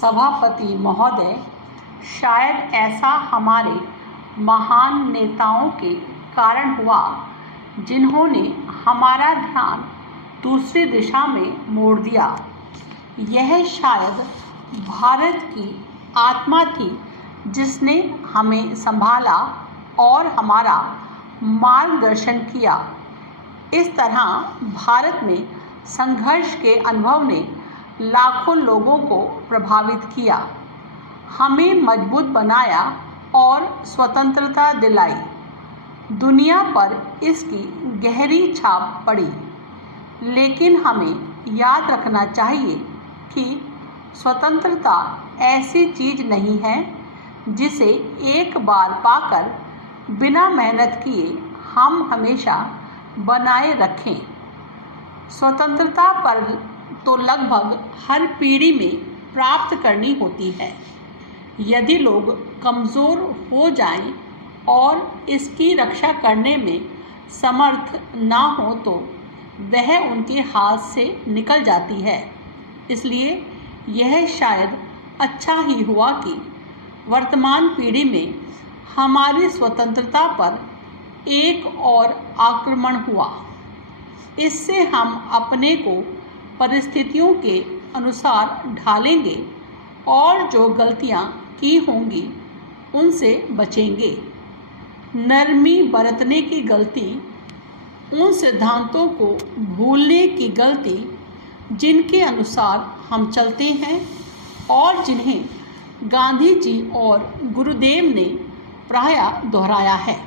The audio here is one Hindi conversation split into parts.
सभापति महोदय, शायद ऐसा हमारे महान नेताओं के कारण हुआ जिन्होंने हमारा ध्यान दूसरी दिशा में मोड़ दिया। यह शायद भारत की आत्मा थी जिसने हमें संभाला और हमारा मार्गदर्शन किया। इस तरह भारत में संघर्ष के अनुभव ने लाखों लोगों को प्रभावित किया, हमें मजबूत बनाया और स्वतंत्रता दिलाई। दुनिया पर इसकी गहरी छाप पड़ी, लेकिन हमें याद रखना चाहिए कि स्वतंत्रता ऐसी चीज़ नहीं है जिसे एक बार पाकर बिना मेहनत किए हम हमेशा बनाए रखें। स्वतंत्रता पर तो लगभग हर पीढ़ी में प्राप्त करनी होती है। यदि लोग कमज़ोर हो जाएं और इसकी रक्षा करने में समर्थ ना हो तो वह उनके हाथ से निकल जाती है। इसलिए यह शायद अच्छा ही हुआ कि वर्तमान पीढ़ी में हमारी स्वतंत्रता पर एक और आक्रमण हुआ। इससे हम अपने को परिस्थितियों के अनुसार ढालेंगे और जो गलतियां की होंगी उनसे बचेंगे। नरमी बरतने की गलती, उन सिद्धांतों को भूलने की गलती जिनके अनुसार हम चलते हैं और जिन्हें गांधी जी और गुरुदेव ने प्रायः दोहराया है।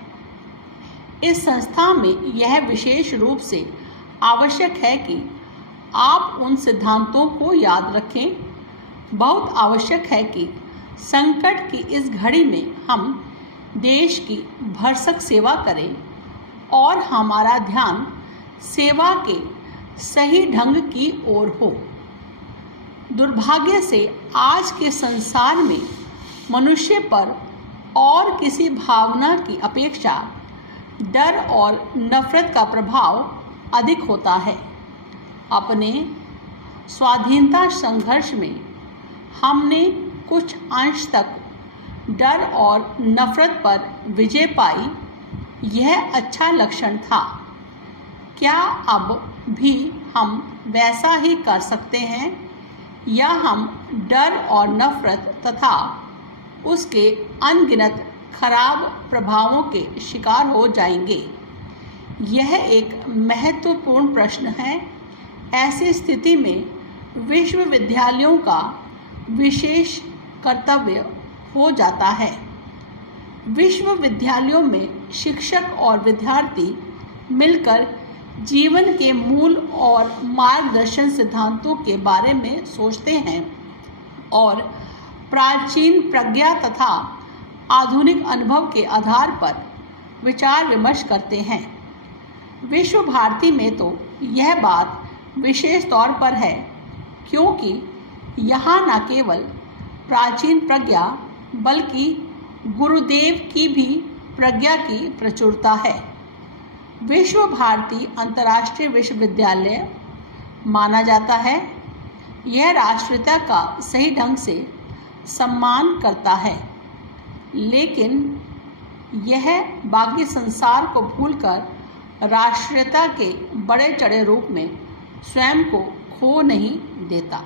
इस संस्था में यह विशेष रूप से आवश्यक है कि आप उन सिद्धांतों को याद रखें। बहुत आवश्यक है कि संकट की इस घड़ी में हम देश की भरसक सेवा करें और हमारा ध्यान सेवा के सही ढंग की ओर हो। दुर्भाग्य से आज के संसार में मनुष्य पर और किसी भावना की अपेक्षा डर और नफरत का प्रभाव अधिक होता है। अपने स्वाधीनता संघर्ष में हमने कुछ अंश तक डर और नफरत पर विजय पाई। यह अच्छा लक्षण था। क्या अब भी हम वैसा ही कर सकते हैं या हम डर और नफरत तथा उसके अनगिनत खराब प्रभावों के शिकार हो जाएंगे? यह एक महत्वपूर्ण प्रश्न है। ऐसी स्थिति में विश्वविद्यालयों का विशेष कर्तव्य हो जाता है। विश्वविद्यालयों में शिक्षक और विद्यार्थी मिलकर जीवन के मूल और मार्गदर्शन सिद्धांतों के बारे में सोचते हैं और प्राचीन प्रज्ञा तथा आधुनिक अनुभव के आधार पर विचार विमर्श करते हैं। विश्व भारती में तो यह बात विशेष तौर पर है, क्योंकि यहाँ न केवल प्राचीन प्रज्ञा बल्कि गुरुदेव की भी प्रज्ञा की प्रचुरता है। विश्व भारती अंतर्राष्ट्रीय विश्वविद्यालय माना जाता है। यह राष्ट्रीयता का सही ढंग से सम्मान करता है, लेकिन यह बाकी संसार को भूलकर राष्ट्रीयता के बड़े चढ़े रूप में स्वयं को खो नहीं देता।